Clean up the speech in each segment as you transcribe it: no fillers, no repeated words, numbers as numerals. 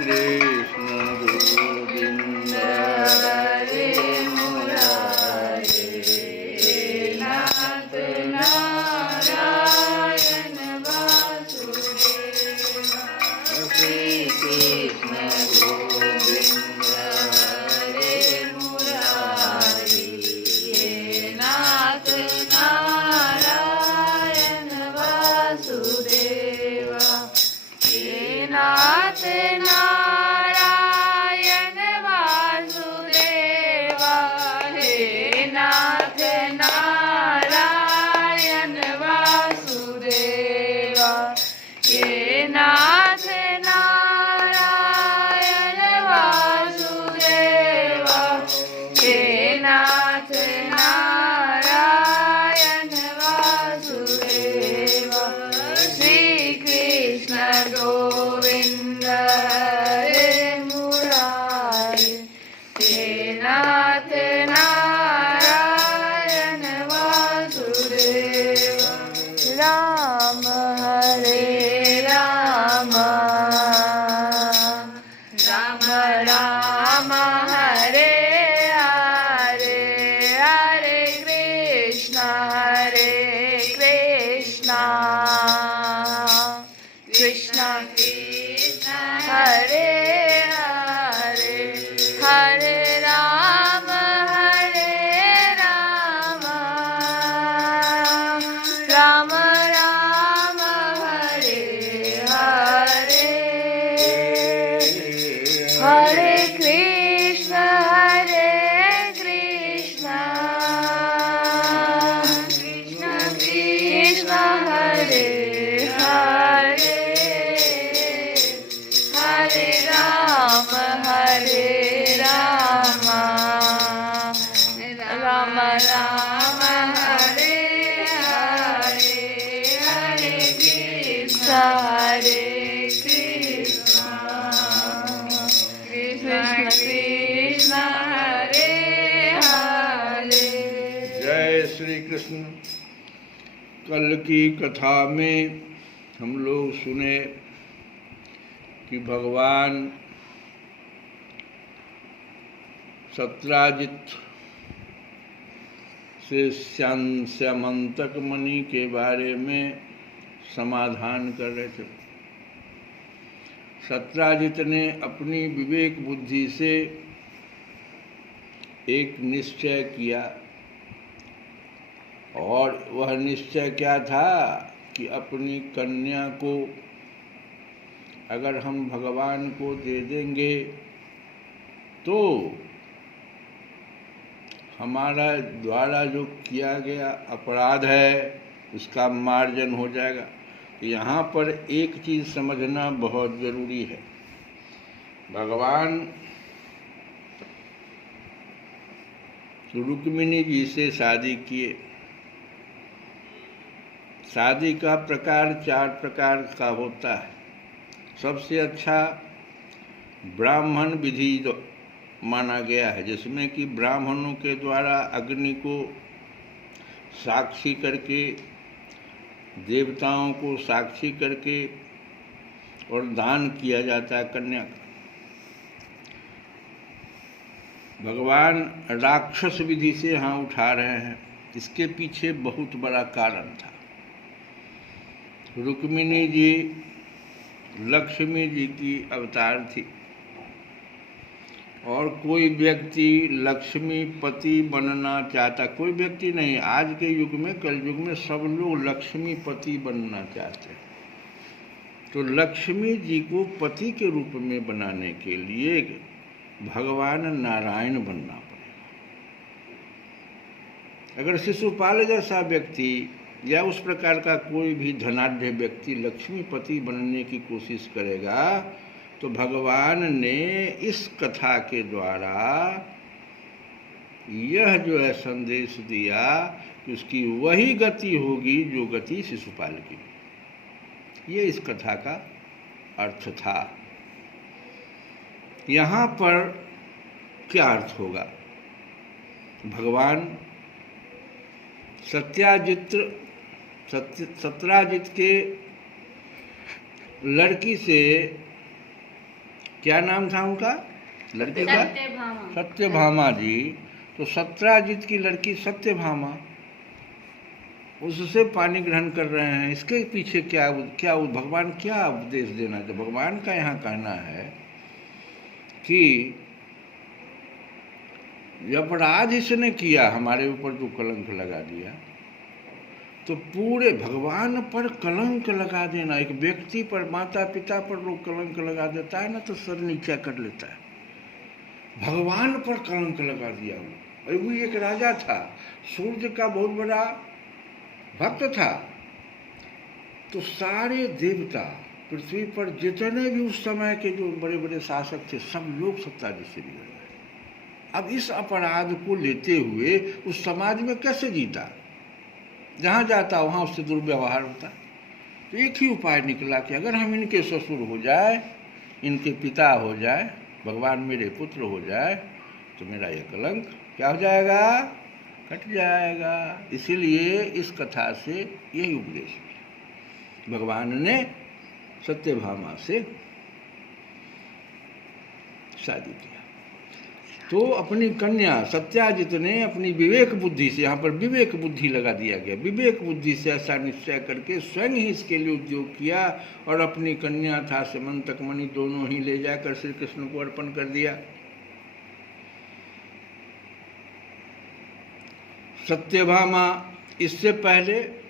कृष्ण गोविंद हरे मुरारे, नाथ नारायण वासुदेव। श्री कृष्ण गोविंद हरे मुरारे, नाथ नारायण वासुदेव। नाथ नारायण वासुदेव, हे नाथ नारायण वासुदेव, हे नाथ नारायण वासुदेव, हे नाथ नारायण वासुदेव। श्री कृष्ण गोविंद हरे मुरारे, हे नाथ नारायण वासुदेव। राम हरे राम, राम राम हरे हरे, हरे कृष्ण कृष्ण कृष्ण हरे हरे, हरे राम राम राम हरे हरे, हरे कृष्ण कृष्ण कृष्ण हरे हरे, हरे राम राम राम हरे हरे, हरे कृष्ण कृष्ण कृष्ण हरे हरे। जय श्री कृष्ण। कल की कथा में हम लोग सुने कि भगवान सत्राजित से श्यामंतक मणि के बारे में समाधान कर रहे थे। सत्राजित ने अपनी विवेक बुद्धि से एक निश्चय किया, और वह निश्चय क्या था कि अपनी कन्या को अगर हम भगवान को दे देंगे तो हमारा द्वारा जो किया गया अपराध है उसका मार्जन हो जाएगा। यहाँ पर एक चीज़ समझना बहुत ज़रूरी है। भगवान रुक्मिणी जी से शादी किए। शादी का प्रकार 4 प्रकार का होता है। सबसे अच्छा ब्राह्मण विधि माना गया है, जिसमें कि ब्राह्मणों के द्वारा अग्नि को साक्षी करके, देवताओं को साक्षी करके और दान किया जाता है कन्या का। भगवान राक्षस विधि से यहाँ उठा रहे हैं। इसके पीछे बहुत बड़ा कारण था। रुक्मिणी जी लक्ष्मी जी की अवतार थी, और कोई व्यक्ति लक्ष्मीपति बनना चाहता, कोई व्यक्ति नहीं, आज के युग में, कलयुग में सब लोग लक्ष्मीपति बनना चाहते हैं। तो लक्ष्मी जी को पति के रूप में बनाने के लिए भगवान नारायण बनना पड़ेगा। अगर शिशुपाल जैसा व्यक्ति या उस प्रकार का कोई भी धनाढ्य व्यक्ति लक्ष्मीपति बनने की कोशिश करेगा तो भगवान ने इस कथा के द्वारा यह जो है संदेश दिया कि उसकी वही गति होगी जो गति शिशुपाल की। ये इस कथा का अर्थ था। यहाँ पर क्या अर्थ होगा? भगवान सत्राजित के लड़की से क्या नाम था उनका लड़की का? सत्यभामा। सत्यभामा जी। तो सत्राजित की लड़की सत्यभामा, उससे पानी ग्रहण कर रहे हैं। इसके पीछे क्या क्या भगवान क्या उपदेश देना चाहते? भगवान का यहाँ कहना है कि अपराध इसने किया, हमारे ऊपर जो कलंक लगा दिया, तो पूरे भगवान पर कलंक लगा देना, एक व्यक्ति पर, माता पिता पर लोग कलंक लगा देता है ना तो सर नीचा कर लेता है। भगवान पर कलंक लगा दिया वो। और वो एक राजा था, सूर्य का बहुत बड़ा भक्त था। तो सारे देवता पृथ्वी पर जितने भी उस समय के जो बड़े बड़े शासक थे, सब लोग सत्ताजित से बिगड़ गए। अब इस अपराध को लेते हुए उस समाज में कैसे जीता? जहाँ जाता वहाँ उससे दुर्व्यवहार होता। तो एक ही उपाय निकला कि अगर हम इनके ससुर हो जाए, इनके पिता हो जाए, भगवान मेरे पुत्र हो जाए, तो मेरा ये कलंक क्या हो जाएगा? कट जाएगा। इसीलिए इस कथा से यही उपदेश भगवान ने सत्यभामा से शादी किया। तो अपनी कन्या सत्याजित ने अपनी विवेक बुद्धि से, यहाँ पर विवेक बुद्धि लगा दिया गया, विवेक बुद्धि से ऐसा निश्चय करके स्वयं ही इसके लिए उद्योग किया और अपनी कन्या था समंतक मणि दोनों ही ले जाकर श्री कृष्ण को अर्पण कर दिया। सत्यभामा, इससे पहले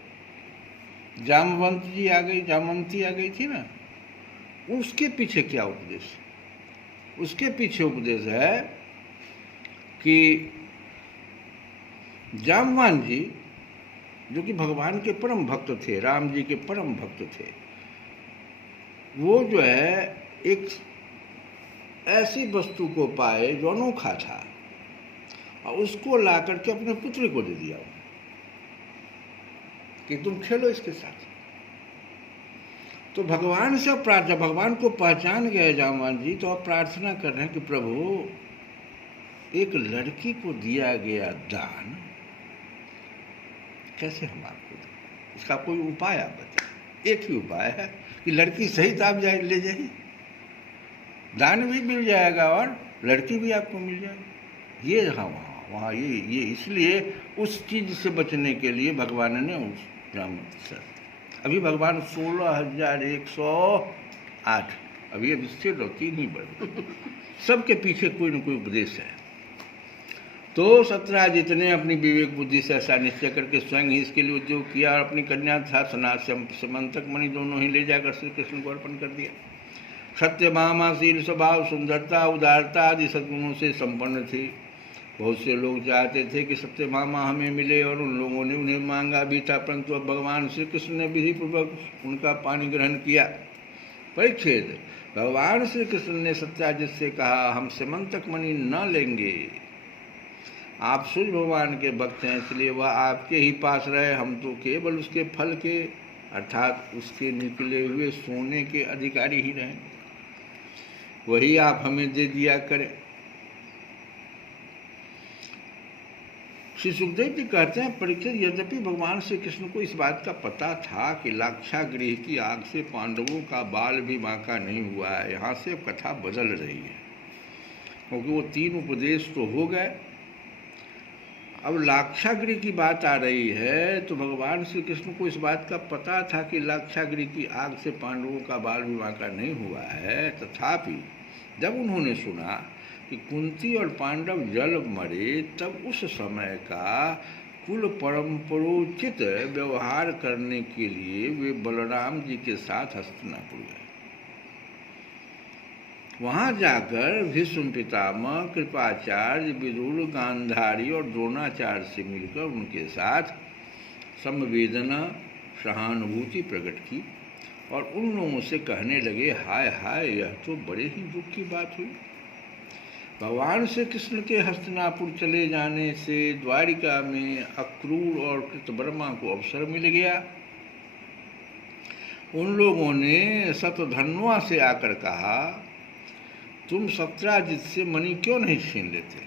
जामवंती आ गई थी ना, उसके पीछे क्या उपदेश? उसके पीछे उपदेश है कि जामवान जी, जो कि भगवान के परम भक्त थे, राम जी के परम भक्त थे, वो जो है एक ऐसी वस्तु को पाए जो अनोखा था और उसको ला करके अपने पुत्र को दे दिया कि तुम खेलो इसके साथ। तो भगवान से प्रार्थना, भगवान को पहचान गए जामवान जी, तो अब प्रार्थना कर रहे हैं कि प्रभु, एक लड़की को दिया गया दान कैसे हम आपको दें? इसका कोई उपाय आप बताएं। एक ही उपाय है कि लड़की सहित आप ले जाइए, दान भी मिल जाएगा और लड़की भी आपको मिल जाएगी। ये वहाँ ये इसलिए उस चीज से बचने के लिए भगवान ने उस सर, अभी भगवान 16,108 अभी स्थिर रहो, 3 ही बढ़ सबके पीछे कोई न कोई उपदेश है। तो सत्राजित ने अपनी विवेक बुद्धि से ऐसा निश्चय करके स्वयं ही इसके लिए उद्योग किया और अपनी कन्या था समंतक मणि दोनों ही ले जाकर श्री कृष्ण को अर्पण कर दिया। सत्यभामा शील स्वभाव, सुंदरता, उदारता आदि सद्गुणों से संपन्न थी। बहुत से लोग चाहते थे कि सत्यभामा हमें मिले और उन लोगों ने उन्हें मांगा भी था, परंतु अब भगवान श्री कृष्ण ने विधि पूर्वक उनका पानी ग्रहण किया। परीक्षित, भगवान श्री कृष्ण ने सत्याजित से कहा, हम समंतक मणि न लेंगे, आप सूर्य भगवान के भक्त हैं, इसलिए वह आपके ही पास रहे। हम तो केवल उसके फल के, अर्थात उसके निकले हुए सोने के अधिकारी ही रहें, वही आप हमें दे दिया करें। श्री सुखदेव जी कहते हैं, परीक्षित, यद्यपि भगवान श्री कृष्ण को इस बात का पता था कि लाक्षागृह की आग से पांडवों का बाल भी बांका नहीं हुआ है, यहाँ से कथा बदल रही है, क्योंकि वो 3 उपदेश तो हो गए, अब लाक्षागृह की बात आ रही है। तो भगवान श्री कृष्ण को इस बात का पता था कि लाक्षागृह की आग से पांडवों का बाल भी बांका नहीं हुआ है, तथापि जब उन्होंने सुना कि कुंती और पांडव जल मरे, तब उस समय का कुल परंपरोचित व्यवहार करने के लिए वे बलराम जी के साथ हस्तिनापुर गए। वहाँ जाकर भीष्म पितामह, कृपाचार्य, विदुर, गांधारी और द्रोणाचार्य से मिलकर उनके साथ संवेदना, सहानुभूति प्रकट की और उन लोगों से कहने लगे, हाय हाय, यह तो बड़े ही दुख की बात हुई। भगवान श्री कृष्ण के हस्तिनापुर चले जाने से द्वारिका में अक्रूर और कृतवर्मा को अवसर मिल गया। उन लोगों ने शतधन्वा से आकर कहा, तुम सत्राजित से मणि क्यों नहीं छीन लेते?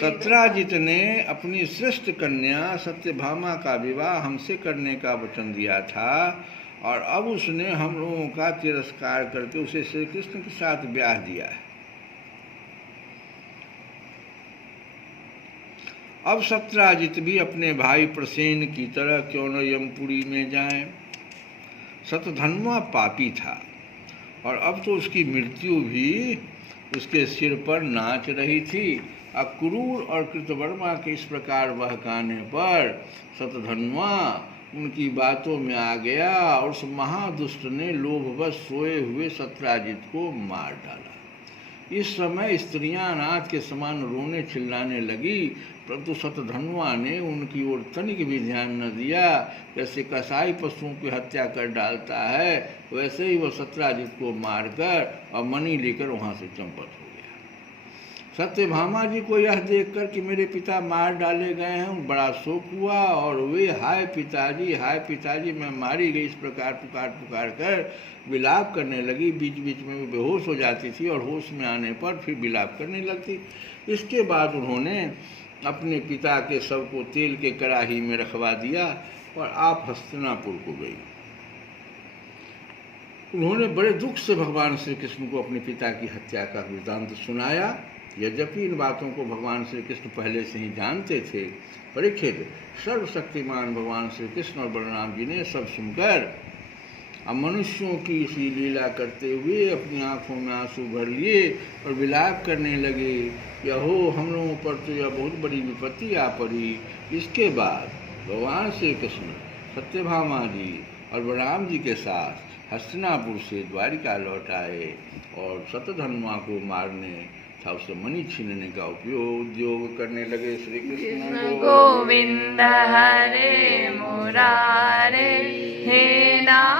सत्राजित ने अपनी श्रेष्ठ कन्या सत्यभामा का विवाह हमसे करने का वचन दिया था और अब उसने हम लोगों का तिरस्कार करके उसे श्री कृष्ण के साथ ब्याह दिया है। अब सत्राजित भी अपने भाई प्रसेन की तरह क्यों न यमपुरी में जाएं। शतधन्वा पापी था और अब तो उसकी मृत्यु भी उसके सिर पर नाच रही थी। अक्रूर और कृतवर्मा के इस प्रकार बहकाने पर शतधन्वा उनकी बातों में आ गया और उस महादुष्ट ने लोभवश सोए हुए सत्राजित को मार डाला। इस समय स्त्रियां अनाथ के समान रोने चिल्लाने लगी, परंतु शतधन्वा ने उनकी ओर तनिक भी ध्यान न दिया। जैसे कसाई पशुओं की हत्या कर डालता है, वैसे ही वह सत्राजित को मारकर और मणि लेकर वहां से चंपत हो गया। सत्यभामा जी को यह देखकर कि मेरे पिता मार डाले गए हैं, बड़ा शोक हुआ और वे हाय पिताजी मैं मारी गई इस प्रकार पुकार पुकार कर विलाप करने लगी। बीच बीच में वो बेहोश हो जाती थी और होश में आने पर फिर विलाप करने लगती। इसके बाद उन्होंने अपने पिता के शव को तेल के कड़ाही में रखवा दिया और आप हस्तिनापुर को गई। उन्होंने बड़े दुख से भगवान श्री कृष्ण को अपने पिता की हत्या का वृत्तांत सुनाया। यद्यपि इन बातों को भगवान श्री कृष्ण पहले से ही जानते थे। परीक्षित, सर्वशक्तिमान भगवान श्री कृष्ण और बलराम जी ने सब सुनकर अब मनुष्यों की इसी लीला करते हुए अपनी आंखों में आंसू भर लिए और विलाप करने लगे, यहो हम लोगों पर तो यह बहुत बड़ी विपत्ति आ पड़ी। इसके बाद भगवान श्री कृष्ण सत्यभामा जी और बलराम जी के साथ हस्तिनापुर से द्वारिका लौट आए और शतधन्वा को मारने था उसे मणि छीनने का उद्योग करने लगे। श्री कृष्ण गोविंद हरे मुरारे हे नाथ